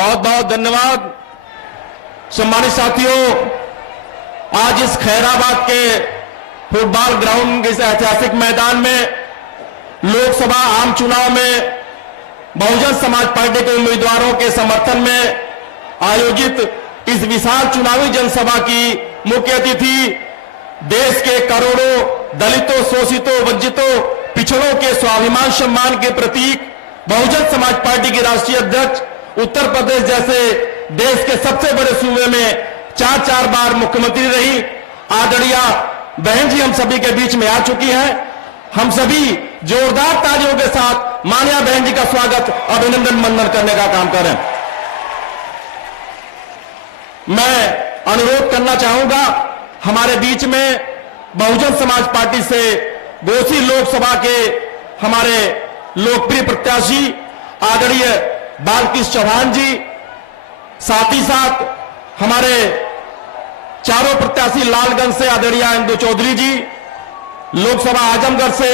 बहुत बहुत धन्यवाद। सम्मानित साथियों, आज इस खैराबाद के फुटबॉल ग्राउंड के इस ऐतिहासिक मैदान में लोकसभा आम चुनाव में बहुजन समाज पार्टी के उम्मीदवारों के समर्थन में आयोजित इस विशाल चुनावी जनसभा की मुख्य अतिथि देश के करोड़ों दलितों, शोषितों, वंचितों, पिछड़ों के स्वाभिमान सम्मान के प्रतीक बहुजन समाज पार्टी की राष्ट्रीय अध्यक्ष, उत्तर प्रदेश जैसे देश के सबसे बड़े सूबे में 4 बार मुख्यमंत्री रही आदरणीय बहन जी हम सभी के बीच में आ चुकी हैं। हम सभी जोरदार तालियों के साथ माननीय बहन जी का स्वागत, अभिनंदन, वंदन करने का काम करें। मैं अनुरोध करना चाहूंगा, हमारे बीच में बहुजन समाज पार्टी से घोसी लोकसभा के हमारे लोकप्रिय प्रत्याशी आदरणीय बालकृष्ण चौहान जी, साथ ही साथ हमारे चारों प्रत्याशी लालगंज से आदरणीय इंदु चौधरी जी, लोकसभा आजमगढ़ से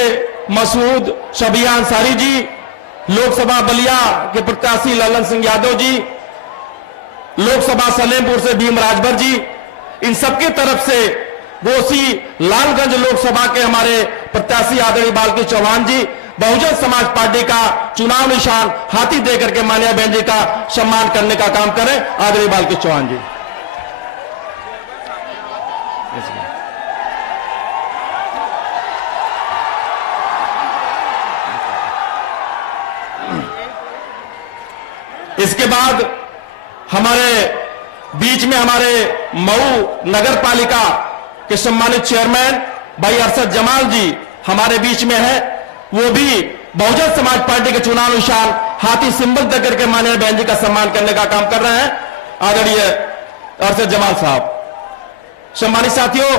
मसूद शबिया अंसारी जी, लोकसभा बलिया के प्रत्याशी ललन सिंह यादव जी, लोकसभा सलेमपुर से भीम राजभर जी, इन सबकी तरफ से घोसी लालगंज लोकसभा के हमारे प्रत्याशी आदरणीय बालकृष्ण चौहान जी बहुजन समाज पार्टी का चुनाव निशान हाथी देकर के माननीय बहन जी का सम्मान करने का काम करें। आदरणीय बालकृष्ण चौहान जी। इसके बाद हमारे बीच में हमारे मऊ नगर पालिका के सम्मानित चेयरमैन भाई अरशद जमाल जी हमारे बीच में है। वो भी बहुजन समाज पार्टी के चुनाव निशान हाथी सिंबल देकर के माननीय बहन जी का सम्मान करने का काम कर रहे हैं। आदरणीय अरशद जमाल साहब। सम्मानित साथियों,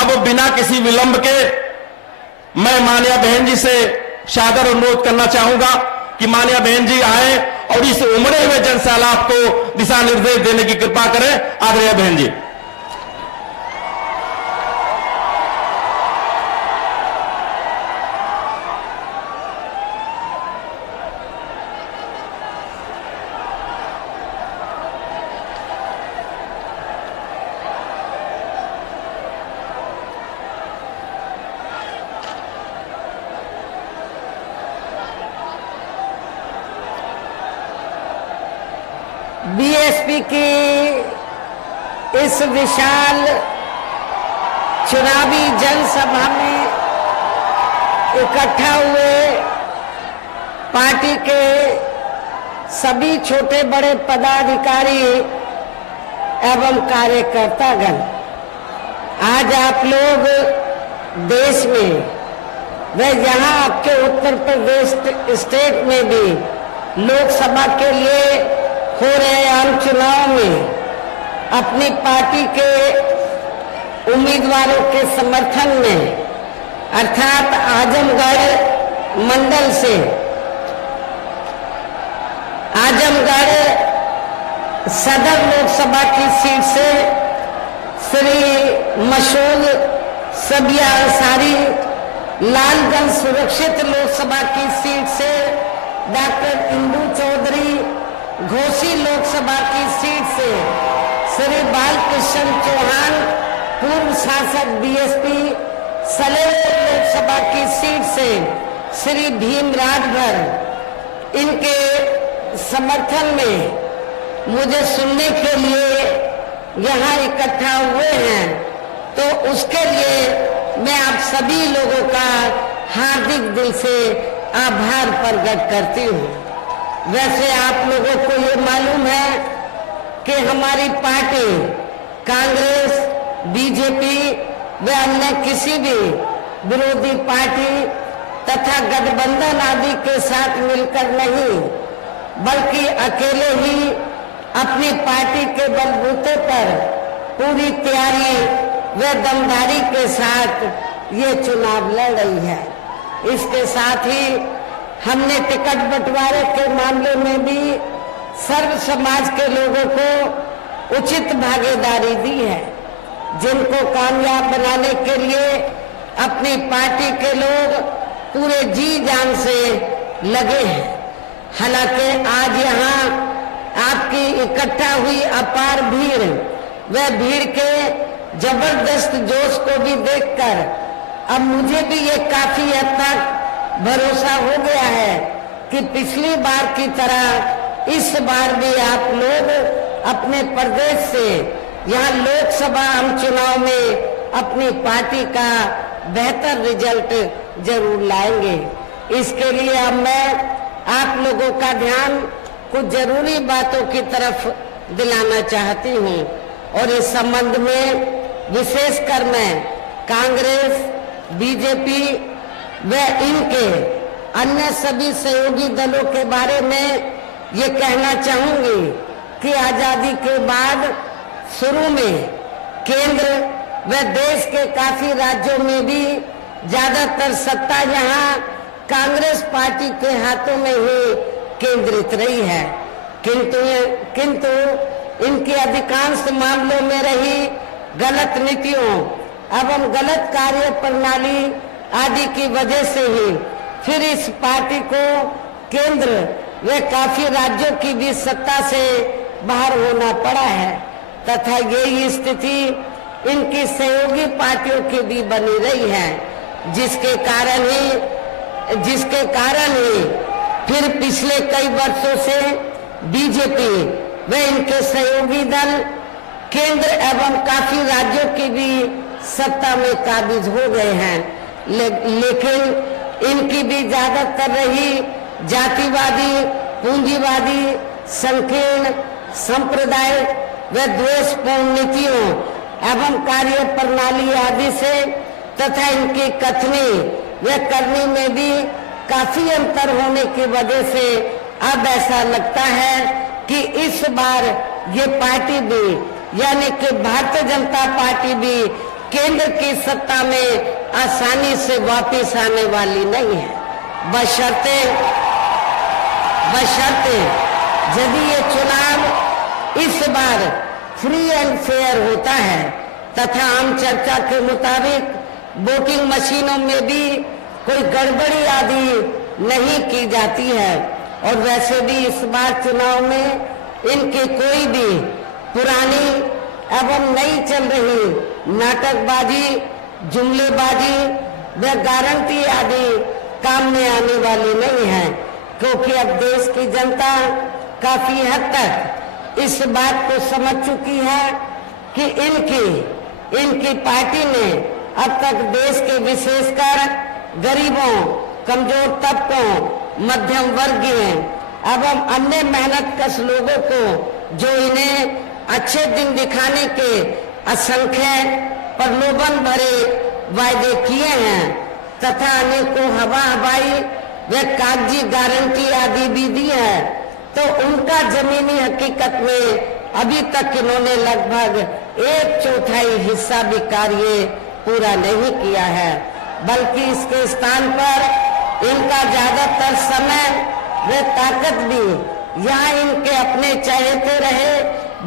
अब बिना किसी विलंब के मैं माननीय बहन जी से सादर अनुरोध करना चाहूंगा कि माननीय बहन जी आए और इस उमड़े हुए जनसैलाब को दिशा निर्देश देने की कृपा करें। आदरणीय बहन जी। बीएसपी की इस विशाल चुनावी जनसभा में इकट्ठा हुए पार्टी के सभी छोटे बड़े पदाधिकारी एवं कार्यकर्तागण, आज आप लोग देश में व यहाँ आपके उत्तर प्रदेश स्टेट में भी लोकसभा के लिए हो रहे आम चुनाव में अपनी पार्टी के उम्मीदवारों के समर्थन में अर्थात आजमगढ़ मंडल से आजमगढ़ सदर लोकसभा की सीट से श्री मसूद शबिया अंसारी, लालगंज सुरक्षित लोकसभा की सीट से डॉक्टर इंदु चौधरी, घोसी लोकसभा की सीट से श्री बालकृष्ण चौहान, पूर्व सांसद बीएसपी, सलेमपुर लोकसभा की सीट से श्री भीम राजभर, इनके समर्थन में मुझे सुनने के लिए यहाँ इकट्ठा हुए हैं, तो उसके लिए मैं आप सभी लोगों का हार्दिक दिल से आभार प्रकट करती हूँ। वैसे आप लोगों को ये मालूम है कि हमारी पार्टी कांग्रेस, बीजेपी व अन्य किसी भी विरोधी पार्टी तथा गठबंधन आदि के साथ मिलकर नहीं, बल्कि अकेले ही अपनी पार्टी के बलबूते पर पूरी तैयारी व दमदारी के साथ ये चुनाव लड़ रही है। इसके साथ ही हमने टिकट बंटवारे के मामले में भी सर्व समाज के लोगों को उचित भागीदारी दी है, जिनको कामयाब बनाने के लिए अपनी पार्टी के लोग पूरे जी जान से लगे हैं। हालांकि आज यहाँ आपकी इकट्ठा हुई अपार भीड़, वह भीड़ के जबरदस्त जोश को भी देखकर अब मुझे भी ये काफी हद तक भरोसा हो गया है कि पिछली बार की तरह इस बार भी आप लोग अपने प्रदेश से यहाँ लोकसभा आम चुनाव में अपनी पार्टी का बेहतर रिजल्ट जरूर लाएंगे। इसके लिए अब मैं आप लोगों का ध्यान कुछ जरूरी बातों की तरफ दिलाना चाहती हूँ और इस संबंध में विशेषकर मैं कांग्रेस, बीजेपी व इनके अन्य सभी सहयोगी दलों के बारे में ये कहना चाहूंगी कि आजादी के बाद शुरू में केंद्र व देश के काफी राज्यों में भी ज्यादातर सत्ता यहाँ कांग्रेस पार्टी के हाथों में ही केंद्रित रही है, किंतु इनके अधिकांश मामलों में रही गलत नीतियों एवं गलत कार्य प्रणाली आदि की वजह से ही फिर इस पार्टी को केंद्र व काफी राज्यों की भी सत्ता से बाहर होना पड़ा है तथा यही स्थिति इनकी सहयोगी पार्टियों की भी बनी रही है, जिसके कारण ही फिर पिछले कई वर्षों से बीजेपी व इनके सहयोगी दल केंद्र एवं काफी राज्यों की भी सत्ता में काबिज हो गए हैं, लेकिन इनकी भी ज्यादातर रही जातिवादी, पूंजीवादी, संकीर्ण, सांप्रदायिक व द्वेषपूर्ण नीतियों एवं कार्य प्रणाली आदि से तथा इनकी कथनी व करनी में भी काफी अंतर होने की वजह से अब ऐसा लगता है कि इस बार ये पार्टी भी यानी कि भारतीय जनता पार्टी भी केंद्र की सत्ता में आसानी से वापस आने वाली नहीं है, बशर्ते यदि ये चुनाव इस बार फ्री एंड फेयर होता है तथा आम चर्चा के मुताबिक वोटिंग मशीनों में भी कोई गड़बड़ी आदि नहीं की जाती है और वैसे भी इस बार चुनाव में इनकी कोई भी पुरानी एवं नई चल रही नाटकबाजी, जुमलेबाजी व गारंटी आदि काम में आने वाली नहीं है, क्योंकि अब देश की जनता काफी हद तक इस बात को समझ चुकी है कि इनकी पार्टी ने अब तक देश के विशेषकर गरीबों, कमजोर तबकों, मध्यम वर्गीय एवं अन्य मेहनतकश लोगों को जो इन्हें अच्छे दिन दिखाने के असंख्य प्रलोभन भरे वायदे किए हैं तथा अनेकों हवाई व कागजी गारंटी आदि भी दी है, तो उनका जमीनी हकीकत में अभी तक इन्होंने लगभग 1/4 हिस्सा भी कार्य पूरा नहीं किया है, बल्कि इसके स्थान पर इनका ज्यादातर समय व ताकत भी यहाँ इनके अपने चाहते रहे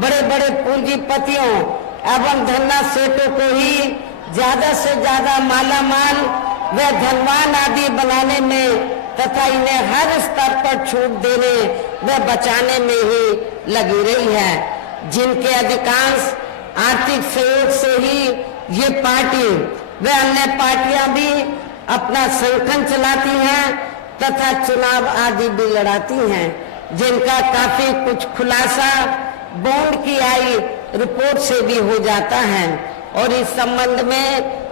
बड़े बड़े पूंजीपतियों एवं धन्ना सेठों को ही ज्यादा से ज्यादा मालामाल व धनवान आदि बनाने में तथा इन्हें हर स्तर पर छूट देने व बचाने में ही लगी रही है, जिनके अधिकांश आर्थिक सहयोग से ही ये पार्टी व अन्य पार्टियां भी अपना संगठन चलाती हैं तथा चुनाव आदि भी लड़ाती हैं, जिनका काफी कुछ खुलासा बॉन्ड की आई रिपोर्ट से भी हो जाता है। और इस संबंध में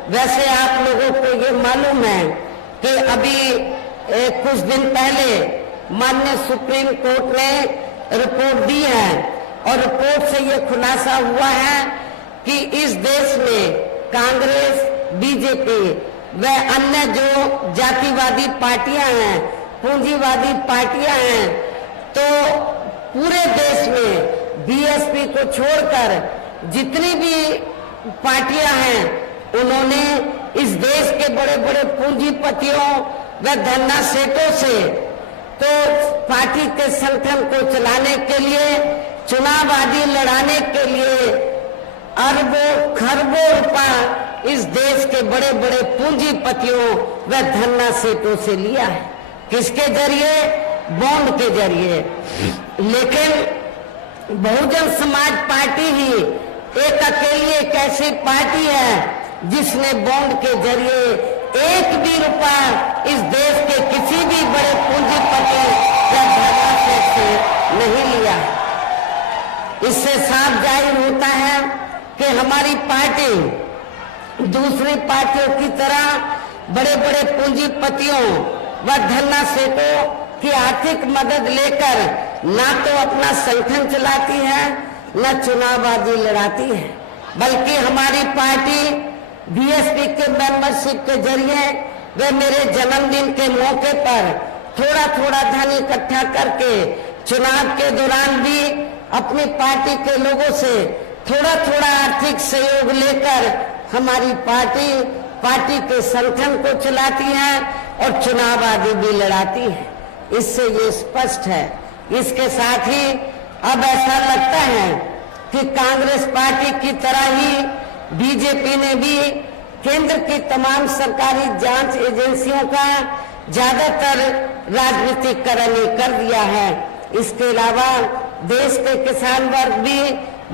वैसे आप लोगों को ये मालूम है कि अभी कुछ दिन पहले माननीय सुप्रीम कोर्ट ने रिपोर्ट दी है और रिपोर्ट से ये खुलासा हुआ है कि इस देश में कांग्रेस, बीजेपी व अन्य जो जातिवादी पार्टियां हैं, पूंजीवादी पार्टियां हैं, तो पूरे देश में बीएसपी को छोड़कर जितनी भी पार्टियां हैं उन्होंने इस देश के बड़े बड़े पूंजीपतियों व धन्ना सेठों से तो पार्टी के संगठन को चलाने के लिए, चुनाव आदि लड़ाने के लिए अरबों खरबों रुपया इस देश के बड़े बड़े पूंजीपतियों व धन्ना सेठों से लिया है। किसके जरिए? बॉन्ड के जरिए। लेकिन बहुजन समाज पार्टी ही एक अकेली एक ऐसी पार्टी है जिसने बॉन्ड के जरिए एक भी रुपया इस देश के किसी भी बड़े पूंजीपति या धनाढ्य से नहीं लिया। इससे साफ जाहिर होता है कि हमारी पार्टी दूसरी पार्टियों की तरह बड़े बड़े पूंजीपतियों व धनाढ्यों की आर्थिक मदद लेकर ना तो अपना संगठन चलाती है न चुनाव आदि लड़ाती है, बल्कि हमारी पार्टी बीएसपी के मेंबरशिप के जरिए वे मेरे जन्मदिन के मौके पर थोड़ा थोड़ा धन इकट्ठा करके चुनाव के दौरान भी अपनी पार्टी के लोगों से थोड़ा थोड़ा आर्थिक सहयोग लेकर हमारी पार्टी के संगठन को चलाती है और चुनाव आदि भी लड़ाती है। इससे ये स्पष्ट है। इसके साथ ही अब ऐसा लगता है कि कांग्रेस पार्टी की तरह ही बीजेपी ने भी केंद्र की तमाम सरकारी जांच एजेंसियों का ज्यादातर राजनीतिकरण कर दिया है। इसके अलावा देश के किसान वर्ग भी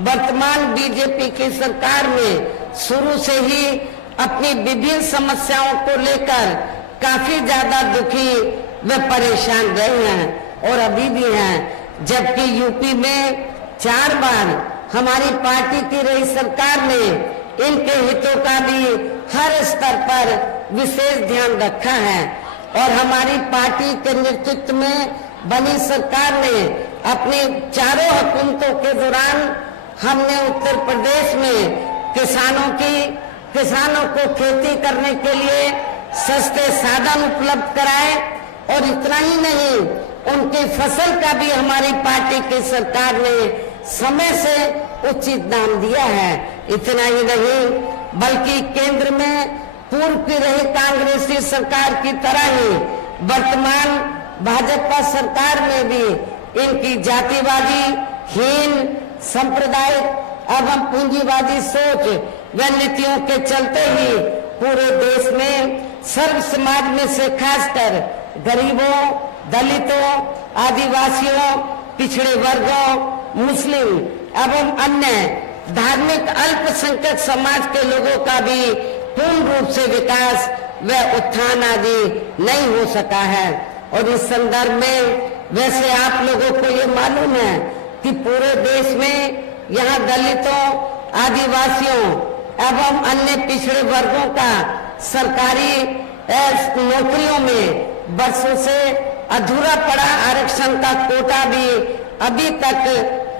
वर्तमान बीजेपी की सरकार में शुरू से ही अपनी विभिन्न समस्याओं को लेकर काफी ज्यादा दुखी व परेशान रहे हैं और अभी भी हैं। जबकि यूपी में 4 बार हमारी पार्टी की रही सरकार ने इनके हितों का भी हर स्तर पर विशेष ध्यान रखा है और हमारी पार्टी के नेतृत्व में बनी सरकार ने अपनी चारों हुकूमतों के दौरान हमने उत्तर प्रदेश में किसानों को खेती करने के लिए सस्ते साधन उपलब्ध कराए और इतना ही नहीं, उनकी फसल का भी हमारी पार्टी की सरकार ने समय से उचित दाम दिया है। इतना ही नहीं, बल्कि केंद्र में पूर्व की रही कांग्रेसी सरकार की तरह ही वर्तमान भाजपा सरकार में भी इनकी जातिवादी, हीन, सांप्रदायिक एवं पूंजीवादी सोच व नीतियों के चलते ही पूरे देश में सर्व समाज में से खासकर गरीबों, दलितों, आदिवासियों, पिछड़े वर्गों, मुस्लिम एवं अन्य धार्मिक अल्पसंख्यक समाज के लोगों का भी पूर्ण रूप से विकास व उत्थान आदि नहीं हो सका है। और इस संदर्भ में वैसे आप लोगों को ये मालूम है कि पूरे देश में यहाँ दलितों, आदिवासियों एवं अन्य पिछड़े वर्गों का सरकारी नौकरियों में वर्षों से अधूरा पड़ा आरक्षण का कोटा भी अभी तक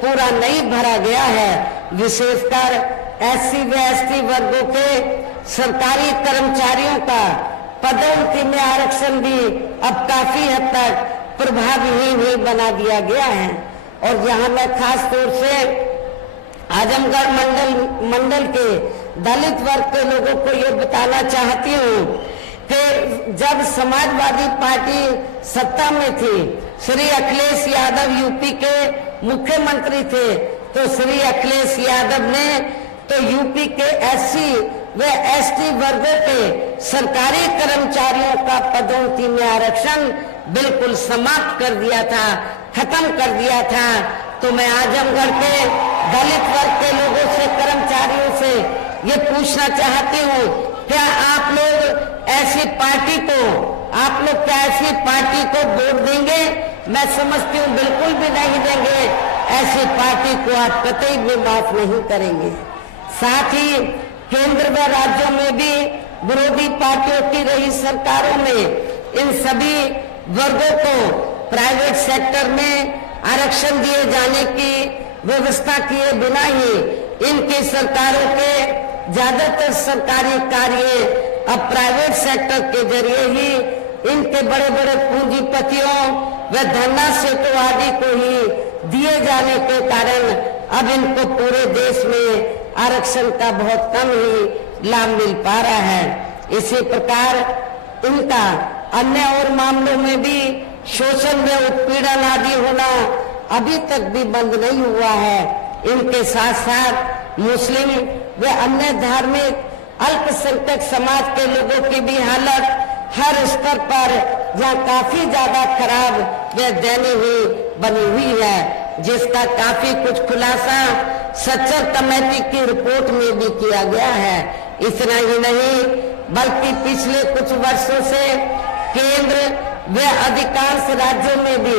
पूरा नहीं भरा गया है। विशेषकर एससी व एसटी वर्गों के सरकारी कर्मचारियों का पदोन्नति में आरक्षण भी अब काफी हद तक प्रभावहीन ही बना दिया गया है। और यहाँ मैं खास तौर से आजमगढ़ मंडल के दलित वर्ग के लोगों को ये बताना चाहती हूँ कि जब समाजवादी पार्टी सत्ता में थी, श्री अखिलेश यादव यूपी के मुख्यमंत्री थे, तो श्री अखिलेश यादव ने तो यूपी के एससी व एसटी वर्गों के सरकारी कर्मचारियों का पदोन्नति में आरक्षण बिल्कुल समाप्त कर दिया था, खत्म कर दिया था। तो मैं आजमगढ़ के दलित वर्ग के लोगों से, कर्मचारियों से ये पूछना चाहती हूँ, क्या आप लोग ऐसी पार्टी को वोट देंगे? मैं समझती हूँ बिल्कुल भी नहीं देंगे। ऐसी पार्टी को आप कतई भी माफ नहीं करेंगे। साथ ही केंद्र व राज्यों में भी विरोधी पार्टियों की रही सरकारों में इन सभी वर्गों को प्राइवेट सेक्टर में आरक्षण दिए जाने की व्यवस्था किए बिना ही इनकी सरकारों के ज्यादातर सरकारी कार्य अब प्राइवेट सेक्टर के जरिए ही इनके बड़े बड़े पूंजीपतियों व धनाढ्यों आदि को ही दिए जाने के कारण अब इनको पूरे देश में आरक्षण का बहुत कम ही लाभ मिल पा रहा है। इसी प्रकार इनका अन्य और मामलों में भी शोषण व उत्पीड़न आदि होना अभी तक भी बंद नहीं हुआ है। इनके साथ साथ मुस्लिम व अन्य धार्मिक अल्पसंख्यक समाज के लोगों की भी हालत हर स्तर पर या काफी ज्यादा खराब व दयनीय हुई बनी हुई है, जिसका काफी कुछ खुलासा सच्चर कमेटी की रिपोर्ट में भी किया गया है। इतना ही नहीं बल्कि पिछले कुछ वर्षों से केंद्र व अधिकांश राज्यों में भी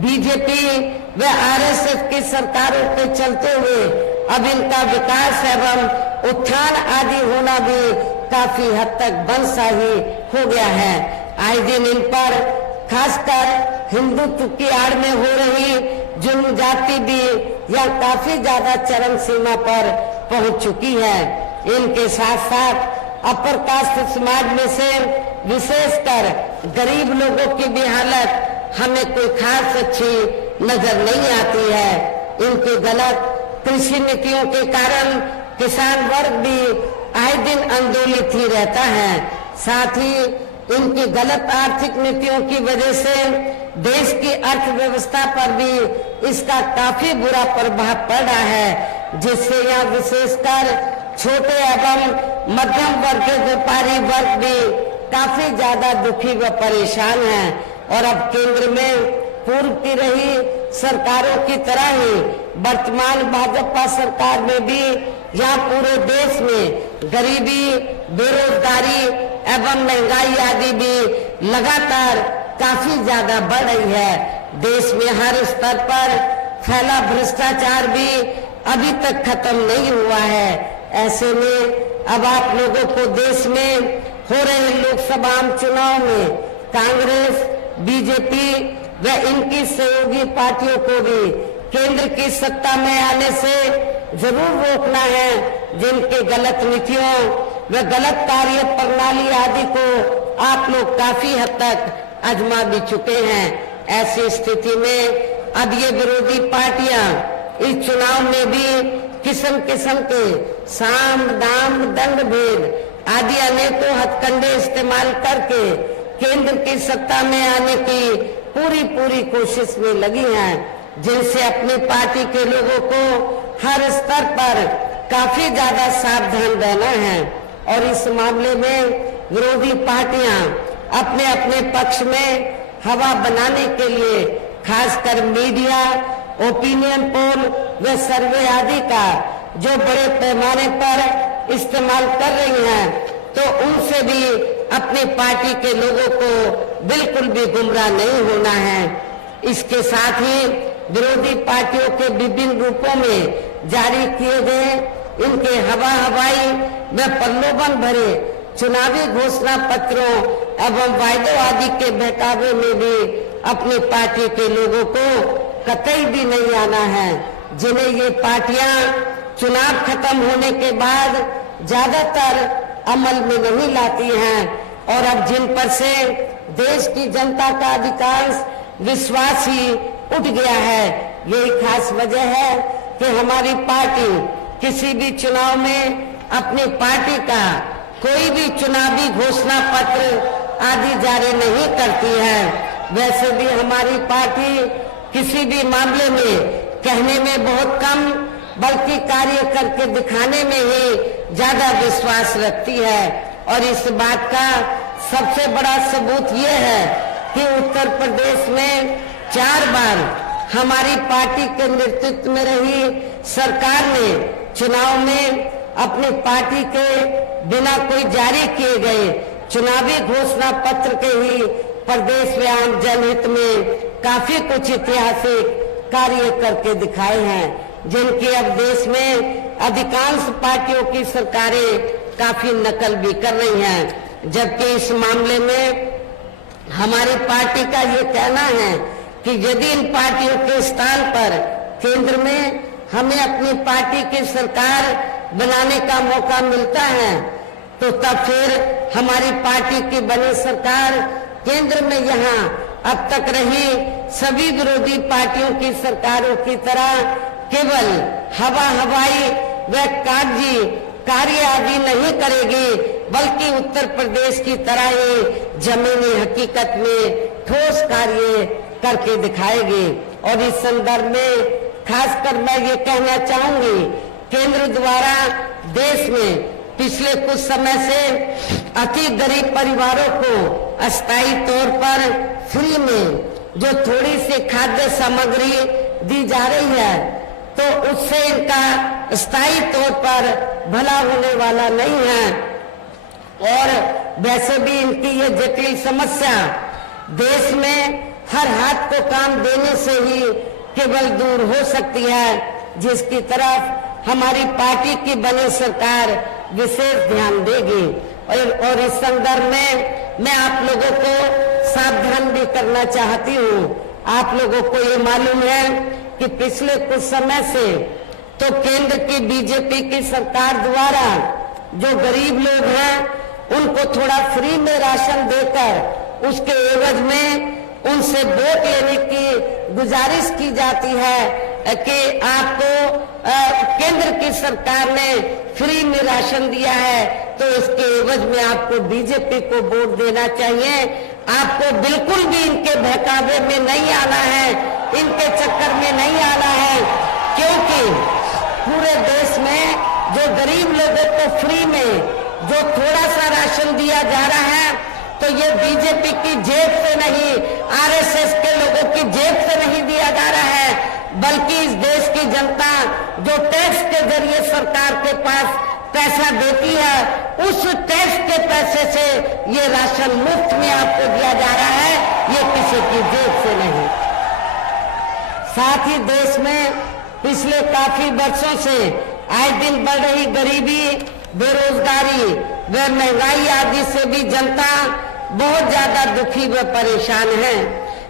बीजेपी व आरएसएस की सरकारों के चलते हुए अब इनका विकास एवं उत्थान आदि होना भी काफी हद तक बंदशाही हो गया है। आए दिन इन पर खासकर हिंदुत्व की आड़ में हो रही जुल्म जाति भी यह काफी ज्यादा चरम सीमा पर पहुंच चुकी है। इनके साथ साथ अपर कास्ट समाज में से विशेषकर गरीब लोगों की भी हालत हमें कोई खास अच्छी नजर नहीं आती है। इनके गलत कृषि नीतियों के कारण किसान वर्ग भी आए दिन आंदोलित ही रहता है। साथ ही इनकी गलत आर्थिक नीतियों की वजह से देश की अर्थव्यवस्था पर भी इसका काफी बुरा प्रभाव पड़ रहा है, जिससे यह विशेषकर छोटे एवं मध्यम वर्ग के व्यापारी वर्ग भी काफी ज्यादा दुखी व परेशान हैं। और अब केंद्र में पूर्व की रही सरकारों की तरह ही वर्तमान भाजपा सरकार में भी यहाँ पूरे देश में गरीबी, बेरोजगारी एवं महंगाई आदि भी लगातार काफी ज्यादा बढ़ रही है। देश में हर स्तर पर फैला भ्रष्टाचार भी अभी तक खत्म नहीं हुआ है। ऐसे में अब आप लोगों को देश में हो रहे लोकसभा चुनाव में कांग्रेस, बीजेपी व इनकी सहयोगी पार्टियों को भी केंद्र की सत्ता में आने से जरूर रोकना है, जिनके गलत नीतियों व गलत कार्य प्रणाली आदि को आप लोग काफी हद तक आजमा भी चुके हैं। ऐसी स्थिति में अब ये विरोधी पार्टियां इस चुनाव में भी किस्म किस्म के साम, दाम, दंड भेद आदि अनेकों हथकंडे इस्तेमाल करके केंद्र की सत्ता में आने की पूरी कोशिश में लगी हैं, जिनसे अपनी पार्टी के लोगों को हर स्तर पर काफी ज्यादा सावधान रहना है। और इस मामले में विरोधी पार्टियां अपने अपने पक्ष में हवा बनाने के लिए खासकर मीडिया, ओपिनियन पोल व सर्वे आदि का जो बड़े पैमाने पर इस्तेमाल कर रही हैं, तो उनसे भी अपनी पार्टी के लोगों को बिल्कुल भी गुमराह नहीं होना है। इसके साथ ही विरोधी पार्टियों के विभिन्न रूपों में जारी किए गए इनके हवाई व प्रलोभन भरे चुनावी घोषणा पत्रों एवं वायदों आदि के बहकावे में भी अपनी पार्टी के लोगों को कतई भी नहीं आना है, जिन्हें ये पार्टियां चुनाव खत्म होने के बाद ज्यादातर अमल में नहीं लाती हैं और अब जिन पर से देश की जनता का अधिकांश विश्वास ही उठ गया है। यही खास वजह है कि हमारी पार्टी किसी भी चुनाव में अपनी पार्टी का कोई भी चुनावी घोषणा पत्र आदि जारी नहीं करती है। वैसे भी हमारी पार्टी किसी भी मामले में कहने में बहुत कम बल्कि कार्य करके दिखाने में ही ज्यादा विश्वास रखती है। और इस बात का सबसे बड़ा सबूत ये है कि उत्तर प्रदेश में 4 बार हमारी पार्टी के नेतृत्व में रही सरकार ने चुनाव में अपनी पार्टी के बिना कोई जारी किए गए चुनावी घोषणा पत्र के ही प्रदेश में आम जनहित में काफी कुछ ऐतिहासिक कार्य करके दिखाए हैं, जिनकी अब देश में अधिकांश पार्टियों की सरकारें काफी नकल भी कर रही हैं। जबकि इस मामले में हमारी पार्टी का ये कहना है कि यदि इन पार्टियों के स्थान पर केंद्र में हमें अपनी पार्टी की सरकार बनाने का मौका मिलता है, तो तब फिर हमारी पार्टी की बनी सरकार केंद्र में यहाँ अब तक रही सभी विरोधी पार्टियों की सरकारों की तरह केवल हवाई व कागजी कार्य आदि नहीं करेगी, बल्कि उत्तर प्रदेश की तरह ही जमीनी हकीकत में ठोस कार्य करके दिखाएगी। और इस संदर्भ में खासकर मैं ये कहना चाहूंगी, केंद्र द्वारा देश में पिछले कुछ समय से अति गरीब परिवारों को अस्थायी तौर पर फ्री में जो थोड़ी सी खाद्य सामग्री दी जा रही है, तो उससे इनका स्थायी तौर पर भला होने वाला नहीं है। और वैसे भी इनकी ये जटिल समस्या देश में हर हाथ को काम देने से ही केवल दूर हो सकती है, जिसकी तरफ हमारी पार्टी की बनी सरकार विशेष ध्यान देगी। और इस संदर्भ में मैं आप लोगों को सावधान भी करना चाहती हूँ। आप लोगों को ये मालूम है कि पिछले कुछ समय से तो केंद्र की बीजेपी की सरकार द्वारा जो गरीब लोग हैं उनको थोड़ा फ्री में राशन देकर उसके एवज में उनसे वोट लेने की गुजारिश की जाती है कि आपको केंद्र की सरकार ने फ्री में राशन दिया है, तो इसके एवज में आपको बीजेपी को वोट देना चाहिए। आपको बिल्कुल भी इनके बहकावे में नहीं आना है, इनके चक्कर में नहीं आना है, क्योंकि पूरे देश में जो गरीब लोगों को फ्री में जो थोड़ा सा राशन दिया जा रहा है, तो ये बीजेपी की जेब से नहीं, आरएसएस के लोगों की जेब से नहीं दिया जा रहा है, बल्कि इस देश की जनता जो टैक्स के जरिए सरकार के पास पैसा देती है, उस टैक्स के पैसे से ये राशन मुफ्त में आपको दिया जा रहा है, ये किसी की जेब से नहीं। साथ ही देश में पिछले काफी वर्षों से आए दिन बढ़ रही गरीबी, बेरोजगारी व महंगाई आदि से भी जनता बहुत ज्यादा दुखी व परेशान है,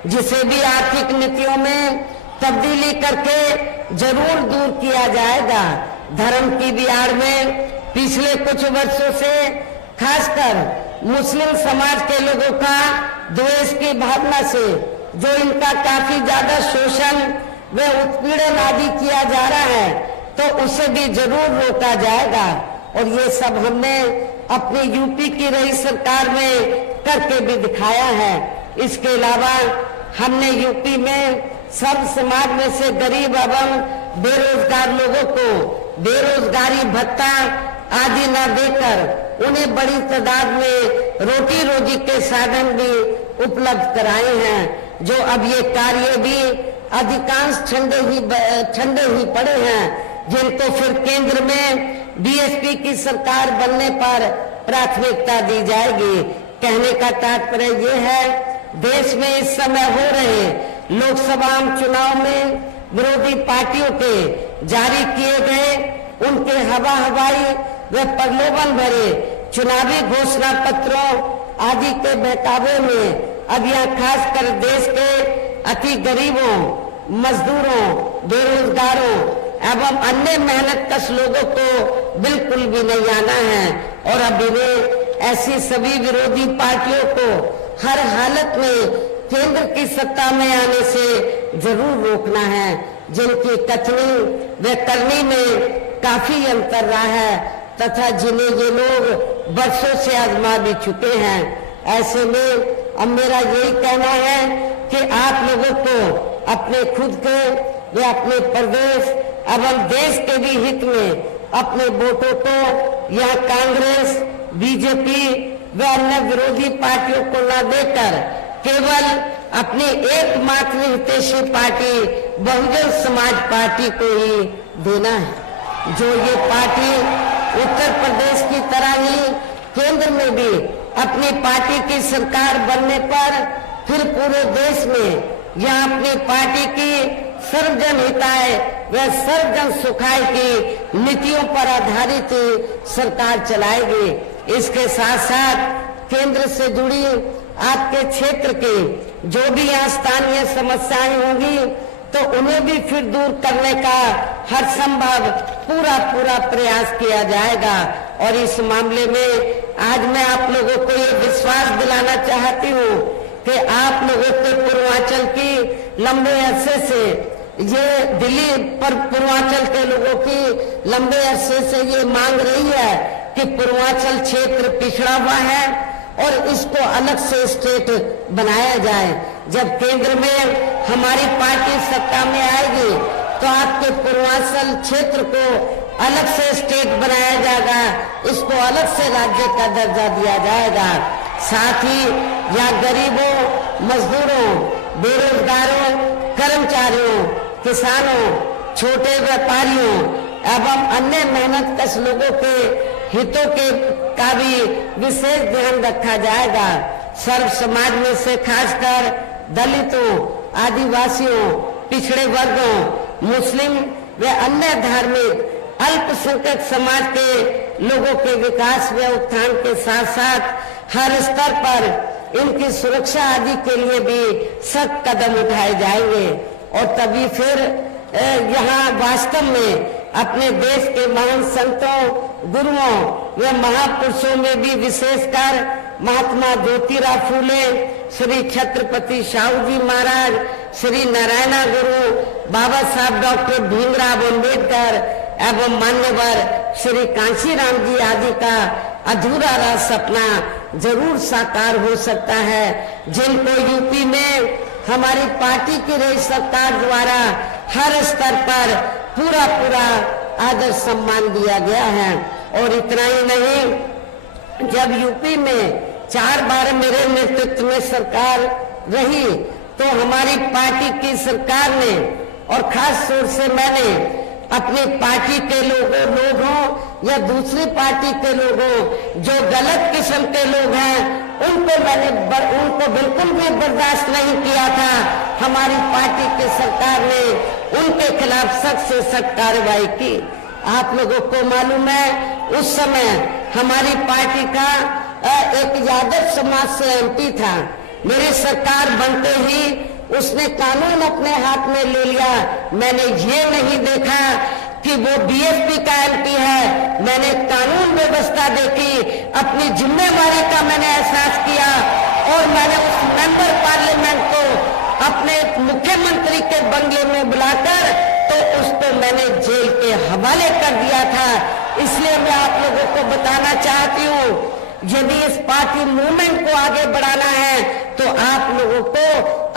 जिसे भी आर्थिक नीतियों में तब्दीली करके जरूर दूर किया जाएगा। धर्म की भी आड़ में पिछले कुछ वर्षों से खासकर मुस्लिम समाज के लोगों का द्वेष की भावना से जो इनका काफी ज्यादा शोषण व उत्पीड़न आदि किया जा रहा है, तो उसे भी जरूर रोका जाएगा। और ये सब हमने अपनी यूपी की रही सरकार में करके भी दिखाया है। इसके अलावा हमने यूपी में सब समाज में से गरीब एवं बेरोजगार लोगों को बेरोजगारी भत्ता आदि न देकर उन्हें बड़ी तादाद में रोटी रोजी के साधन भी उपलब्ध कराए हैं, जो अब ये कार्य भी अधिकांश ठंडे ही पड़े हैं, जिनको फिर केंद्र में बीएसपी की सरकार बनने पर प्राथमिकता दी जाएगी। कहने का तात्पर्य ये है, देश में इस समय हो रहे लोकसभा चुनाव में विरोधी पार्टियों के जारी किए गए उनके हवाई व प्रलोभन भरे चुनावी घोषणा पत्रों आदि के बहकावे में अब यह खासकर देश के अति गरीबों, मजदूरों, बेरोजगारों एवं अन्य मेहनतकश लोगों को बिल्कुल भी नहीं आना है। और अब इन्हें ऐसी सभी विरोधी पार्टियों को हर हालत में केंद्र की सत्ता में आने से जरूर रोकना है, जिनकी कथनी व करनी में काफी अंतर रहा है तथा जिन्हें ये लोग वर्षों से आजमा भी चुके हैं। ऐसे में अब मेरा यही कहना है कि आप लोगों को अपने खुद के व अपने प्रदेश एवं देश के भी हित में अपने वोटों को यह कांग्रेस, बीजेपी व अन्य विरोधी पार्टियों को न देकर केवल अपनी एकमात्र हितैषी पार्टी बहुजन समाज पार्टी को ही देना है, जो ये पार्टी उत्तर प्रदेश की तरह ही केंद्र में भी अपनी पार्टी की सरकार बनने पर फिर पूरे देश में यह अपनी पार्टी की सर्वजन हिताय व सर्वजन सुखाय की नीतियों पर आधारित सरकार चलाएगी। इसके साथ साथ केंद्र से जुड़ी आपके क्षेत्र के जो भी यहाँ स्थानीय समस्याएं होंगी, तो उन्हें भी फिर दूर करने का हर संभव पूरा प्रयास किया जाएगा। और इस मामले में आज मैं आप लोगों को ये विश्वास दिलाना चाहती हूँ कि आप लोगों के पूर्वांचल की लंबे अरसे से ये दिल्ली पर पूर्वांचल के लोगों की लंबे अरसे से ये मांग रही है कि पूर्वांचल क्षेत्र पिछड़ा हुआ है और इसको अलग से स्टेट बनाया जाए। जब केंद्र में हमारी पार्टी सत्ता में आएगी तो आपके पूर्वांचल क्षेत्र को अलग से स्टेट बनाया जाएगा, इसको अलग से राज्य का दर्जा दिया जाएगा। साथ ही या गरीबों, मजदूरों, बेरोजगारों, कर्मचारियों, किसानों, छोटे व्यापारियों एवं अन्य मेहनतकश लोगों के हितों के का भी विशेष ध्यान रखा जाएगा। सर्व समाज में से खासकर दलितों, आदिवासियों, पिछड़े वर्गों, मुस्लिम व अन्य धार्मिक अल्पसंख्यक समाज के लोगों के विकास व उत्थान के साथ साथ हर स्तर पर इनकी सुरक्षा आदि के लिए भी सख्त कदम उठाए जाएंगे और तभी फिर यहाँ वास्तव में अपने देश के महान संतों, गुरुओं व महापुरुषों में भी विशेषकर महात्मा ज्योतिराव फूले, श्री छत्रपति शाहू जी महाराज, श्री नारायण गुरु, बाबा साहब डॉक्टर भीमराव अम्बेडकर एवं मान्यवर श्री कांशीराम जी आदि का अधूरा रहा सपना जरूर साकार हो सकता है, जिनको यूपी में हमारी पार्टी की रही सरकार द्वारा हर स्तर पर पूरा आदर सम्मान दिया गया है। और इतना ही नहीं, जब यूपी में 4 बार मेरे नेतृत्व में सरकार रही तो हमारी पार्टी की सरकार ने और खास तौर से मैंने अपनी पार्टी के लोगों या दूसरी पार्टी के लोगों जो गलत किस्म के लोग हैं उनको बिल्कुल भी बर्दाश्त नहीं किया था। हमारी पार्टी की सरकार ने उनके खिलाफ सख्त से सख्त कार्रवाई की। आप लोगों को मालूम है उस समय हमारी पार्टी का एक यादव समाज से एमपी था। मेरी सरकार बनते ही उसने कानून अपने हाथ में ले लिया। मैंने ये नहीं देखा कि वो बीएसपी का एमपी है, मैंने कानून व्यवस्था देखी, अपनी जिम्मेवारी का मैंने एहसास किया और मैंने उस मेंबर पार्लियामेंट को अपने मुख्यमंत्री के बंगले में बुलाकर तो उसको मैंने जेल के हवाले कर दिया था। इसलिए मैं आप लोगों को बताना चाहती हूँ, यदि इस पार्टी मूवमेंट को आगे बढ़ाना है तो आप लोगों को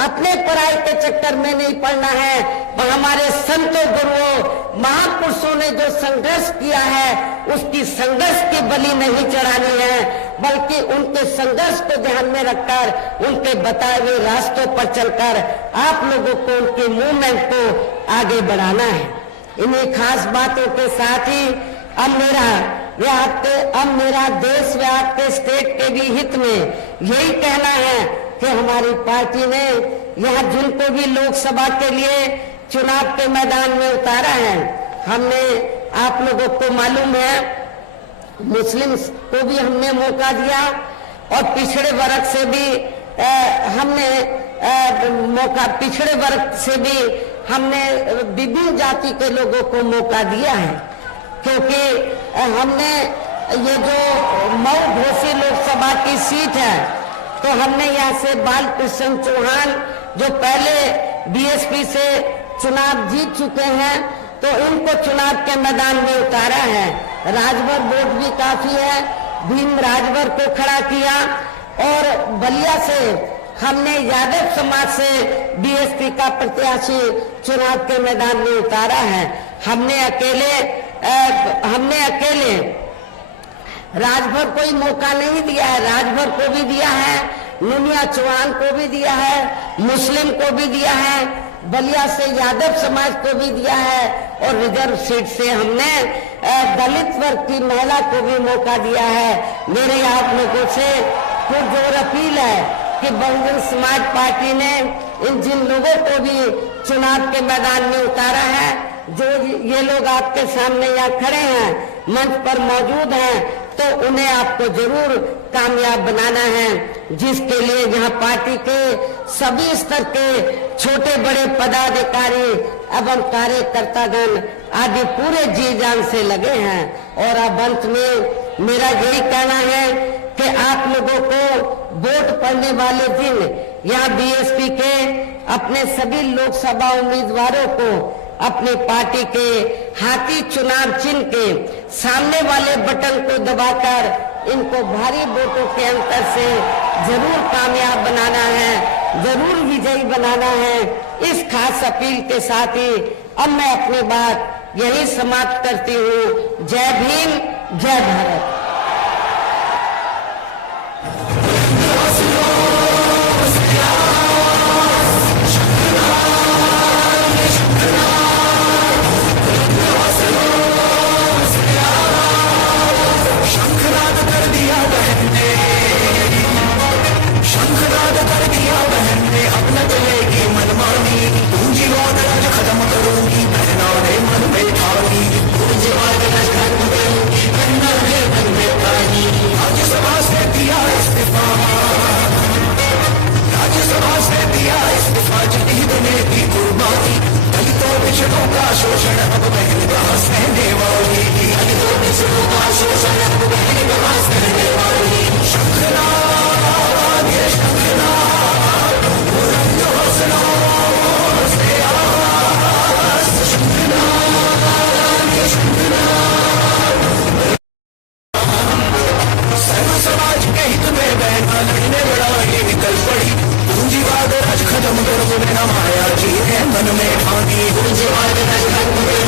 अपने पराई के चक्कर में नहीं पड़ना है। हमारे संतों, गुरुओं, महापुरुषों ने जो संघर्ष किया है उसकी संघर्ष की बलि नहीं चढ़ानी है, बल्कि उनके संघर्ष को ध्यान में रखकर उनके बताए हुए रास्तों पर चलकर आप लोगों को उनके मूवमेंट को आगे बढ़ाना है। इन्हीं खास बातों के साथ ही अब मेरा देश व आपके स्टेट के भी हित में यही कहना है कि हमारी पार्टी ने यहाँ जिनको भी लोकसभा के लिए चुनाव के मैदान में उतारा है, हमने आप लोगों को मालूम है मुस्लिम को भी हमने मौका दिया और पिछड़े वर्ग से भी पिछड़े वर्ग से भी हमने विभिन्न जाति के लोगों को मौका दिया है। क्योंकि हमने ये जो मऊ घोसी लोकसभा की सीट है तो हमने यहाँ से बालकृष्ण चौहान जो पहले बीएसपी से चुनाव जीत चुके हैं तो इनको चुनाव के मैदान में उतारा है। राजभर वोट भी काफी है, भीम राजभर को खड़ा किया और बलिया से हमने यादव समाज से बीएसपी का प्रत्याशी चुनाव के मैदान में उतारा है। हमने अकेले राजभर कोई मौका नहीं दिया है, राजभर को भी दिया है, नुनिया चौहान को भी दिया है, मुस्लिम को भी दिया है, बलिया से यादव समाज को भी दिया है और रिजर्व सीट से हमने दलित वर्ग की महिला को भी मौका दिया है। मेरे आप लोगों से पुरजोर अपील है कि बहुजन समाज पार्टी ने इन जिन लोगों को भी चुनाव के मैदान में उतारा है, जो ये लोग आपके सामने यहाँ खड़े हैं, मंच पर मौजूद हैं, तो उन्हें आपको जरूर कामयाब बनाना है, जिसके लिए यहाँ पार्टी के सभी स्तर के छोटे बड़े पदाधिकारी एवं कार्यकर्तागण आदि पूरे जी जान से लगे हैं। और अब अंत में मेरा यही कहना है कि आप लोगों को वोट पड़ने वाले दिन यहाँ बीएसपी के अपने सभी लोकसभा उम्मीदवारों को अपने पार्टी के हाथी चुनाव चिन्ह के सामने वाले बटन को दबाकर इनको भारी वोटों के अंतर से जरूर कामयाब बनाना है, जरूर विजयी बनाना है। इस खास अपील के साथ ही अब मैं अपनी बात यही समाप्त करती हूँ। जय भीम, जय भारत। माया जी है मन में ठानी